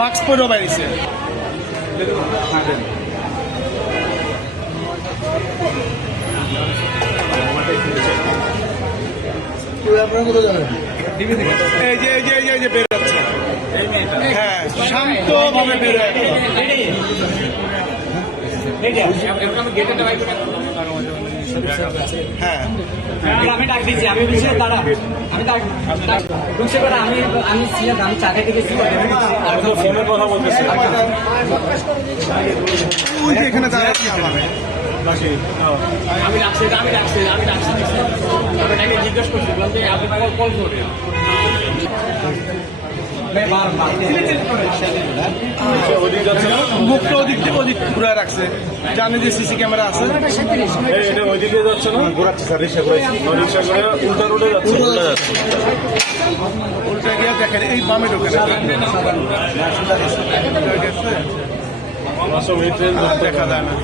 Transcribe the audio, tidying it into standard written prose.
Mask পরে বাইরেছে। এই যে বের হচ্ছে, হ্যাঁ শান্ত ভাবে বের হচ্ছে। হ্যাঁ আমি ডাক দিচ্ছি, আমি দাঁড়া, আমি ছিলাম, আমি চা খেতে গেছি, ফোনে কথা বলতেছি, এখানে দাঁড়াচ্ছি। আমি ডাকছি জিজ্ঞেস করছি, বলতে আপনি কল করে মুখটা ওদিক থেকে ওদিক ঘুরে রাখছে, জানে যে সিসি ক্যামেরা আছে। এটা ওইদিকে যাচ্ছে না, ঘোরাচ্ছে স্যার, রিক্সা করে উল্টা রোডে যাচ্ছে। উল্টা গিয়ে দেখেন এই বামে ঢোকে দেখা যায় না।